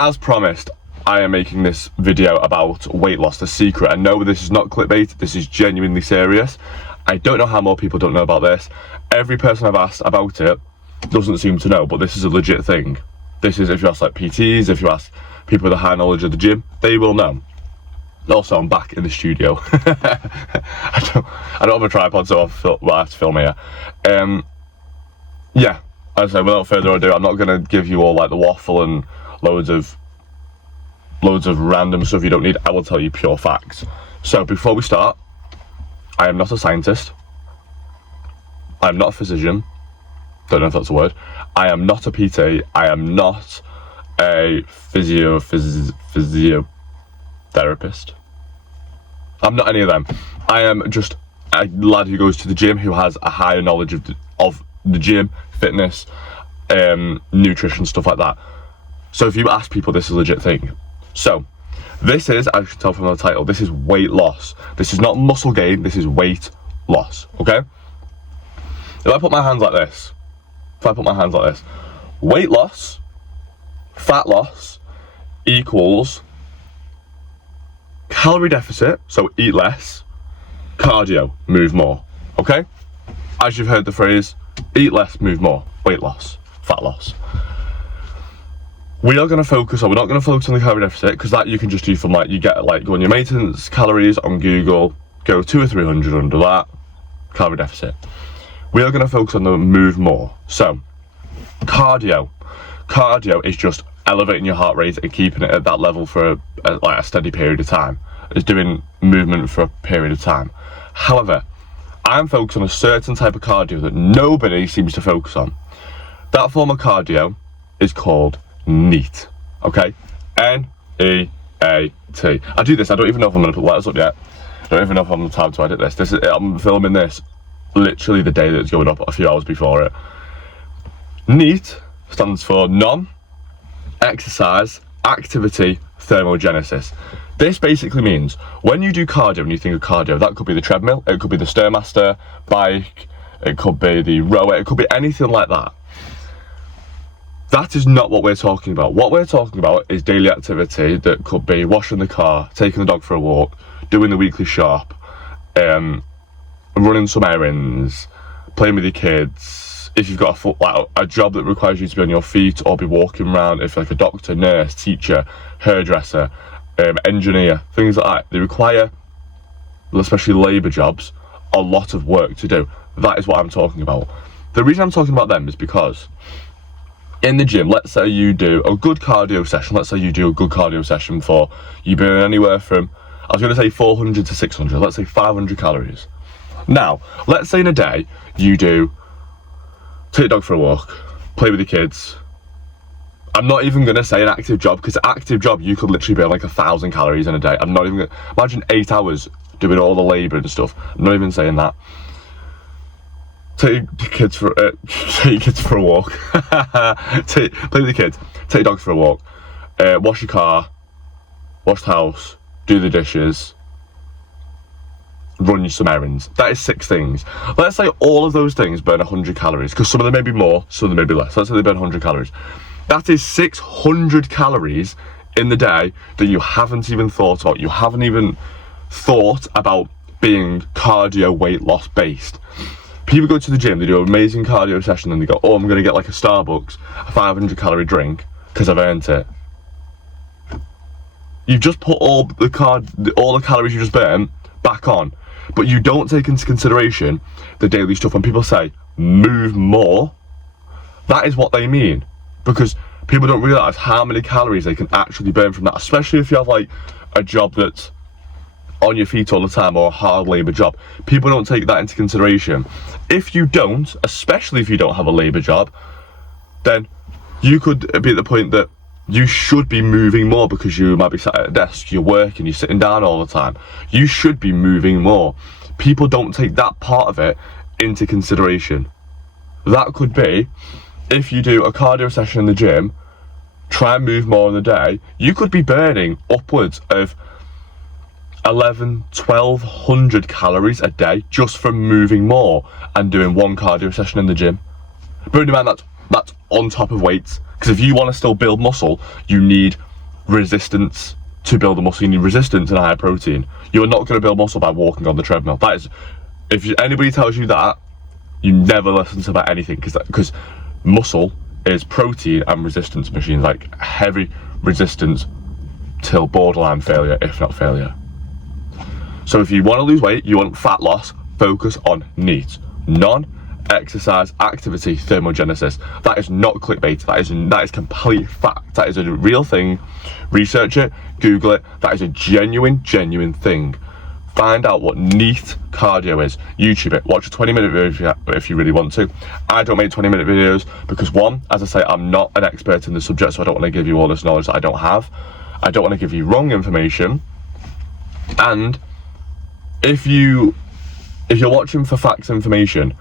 as promised, I am making this video about weight loss, the secret. And no, this is not clickbait, this is genuinely serious. I don't know how more people don't know about this. Every person I've asked about it doesn't seem to know, but this is a legit thing. This is, if you ask like PTs, if you ask people with a high knowledge of the gym, they will know. Also, I'm back in the studio. I don't have a tripod, so I have to film here. Yeah, as I say, without further ado, I'm not going to give you all like the waffle and loads of random stuff you don't need. I will tell you pure facts. So before we start, I am not a scientist. I'm not a physician. Don't know if that's a word. I am not a PT. I am not a physiotherapist. I'm not any of them. I am just a lad who goes to the gym, who has a higher knowledge of the gym, fitness, nutrition, stuff like that. So if you ask people, this is a legit thing. So this is, as you can tell from the title, this is weight loss. This is not muscle gain, this is weight loss, okay? If I put my hands like this, weight loss, fat loss equals calorie deficit, so eat less, cardio, move more, okay? As you've heard the phrase, eat less, move more, weight loss, fat loss. We are going to focus on, we're not going to focus on the calorie deficit, because that you can just do from like, you get like, go on your maintenance calories on Google, go 200 or 300 under that, calorie deficit. We are going to focus on the move more. So, cardio is just elevating your heart rate and keeping it at that level for a steady period of time. It's doing movement for a period of time. However, I'm focused on a certain type of cardio that nobody seems to focus on. That form of cardio is called NEAT, okay? N-E-A-T. I do this, I don't even know if I'm going to put letters up yet. I don't even know if I'm going to have time to edit this. I'm filming this literally the day that it's going up, a few hours before it. NEAT stands for non-exercise activity thermogenesis. This basically means when you do cardio, when you think of cardio, that could be the treadmill, it could be the Stairmaster bike, it could be the rower, it could be anything like that. That is not what we're talking about. What we're talking about is daily activity that could be washing the car, taking the dog for a walk, doing the weekly shop, running some errands, playing with your kids. If you've got a job that requires you to be on your feet or be walking around, if like a doctor, nurse, teacher, hairdresser, engineer, things like that, they require, especially labour jobs, a lot of work to do. That is what I'm talking about. The reason I'm talking about them is because in the gym, let's say you do a good cardio session for, you burn anywhere from, I was going to say 400 to 600, let's say 500 calories. Now, let's say in a day, you do take your dog for a walk, play with your kids. I'm not even going to say an active job, because active job, you could literally burn like 1,000 calories in a day. I'm not even going to, imagine 8 hours doing all the labour and stuff. I'm not even saying that. Take your kids for a walk. Play with your kids, take your dog for a walk, wash your car, wash the house, do the dishes, run you some errands. That is 6 things. Let's say all of those things burn 100 calories, because some of them may be more, some of them may be less. Let's say they burn 100 calories. That is 600 calories in the day that you haven't even thought about. You haven't even thought about being cardio weight loss based. People go to the gym, they do an amazing cardio session, and they go, oh, I'm going to get like a Starbucks, a 500 calorie drink, because I've earned it. You've just put all the calories you just burnt back on, but you don't take into consideration the daily stuff. When people say, move more, that is what they mean, because people don't realise how many calories they can actually burn from that, especially if you have like a job that's on your feet all the time, or a hard labour job. People don't take that into consideration. If you don't, especially if you don't have a labour job, then you could be at the point that you should be moving more, because you might be sat at a desk, you're working, you're sitting down all the time. You should be moving more. People don't take that part of it into consideration. That could be, if you do a cardio session in the gym, try and move more in the day, you could be burning upwards of 1,200 calories a day just from moving more and doing one cardio session in the gym. Bearing in mind that's on top of weights, because if you want to still build muscle, you need resistance to build a muscle. You need resistance and high protein. You are not going to build muscle by walking on the treadmill. That is, if anybody tells you that, you never listen to about anything, because muscle is protein and resistance machines, like heavy resistance till borderline failure, if not failure. So if you want to lose weight, you want fat loss, focus on NEAT, non-exercise activity thermogenesis. That is not clickbait. That is complete fact. That is a real thing. Research it, Google it. That is a genuine thing. Find out what NEAT cardio is. YouTube it. Watch a 20-minute video if you really want to. I don't make 20-minute videos because, one, as I say, I'm not an expert in the subject, so I don't want to give you all this knowledge that I don't have. I don't want to give you wrong information. And if you're watching for facts information,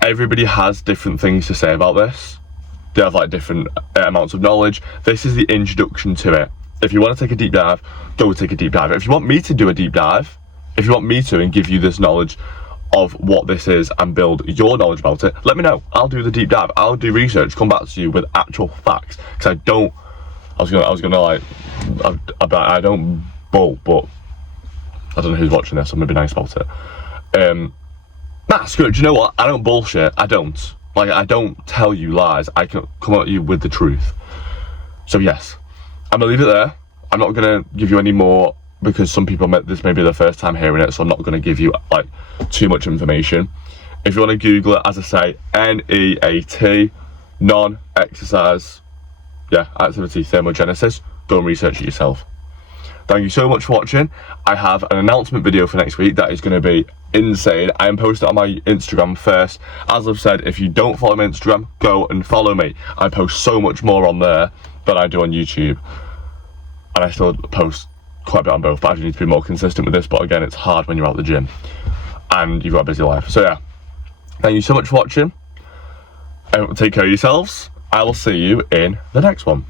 everybody has different things to say about this. They have like different amounts of knowledge. This is the introduction to it. If you want to take a deep dive, go take a deep dive. If you want me to do a deep dive, if you want me to and give you this knowledge of what this is and build your knowledge about it, let me know. I'll do the deep dive. I'll do research, come back to you with actual facts. Because I don't bull, but I don't know who's watching this, I'm gonna be nice about it. Nah, screw it. Do you know what? I don't bullshit. I don't tell you lies. I can come at you with the truth. So yes, I'm gonna leave it there. I'm not gonna give you any more because some people this may be their first time hearing it, so I'm not gonna give you like too much information. If you want to Google it, as I say, NEAT, non-exercise, activity thermogenesis, go and research it yourself. Thank you so much for watching. I have an announcement video for next week that is going to be insane. I am posting it on my Instagram first. As I've said, if you don't follow my Instagram, go and follow me. I post so much more on there than I do on YouTube. And I still post quite a bit on both, but I do need to be more consistent with this. But again, it's hard when you're out the gym and you've got a busy life. So yeah, thank you so much for watching. Take care of yourselves. I will see you in the next one.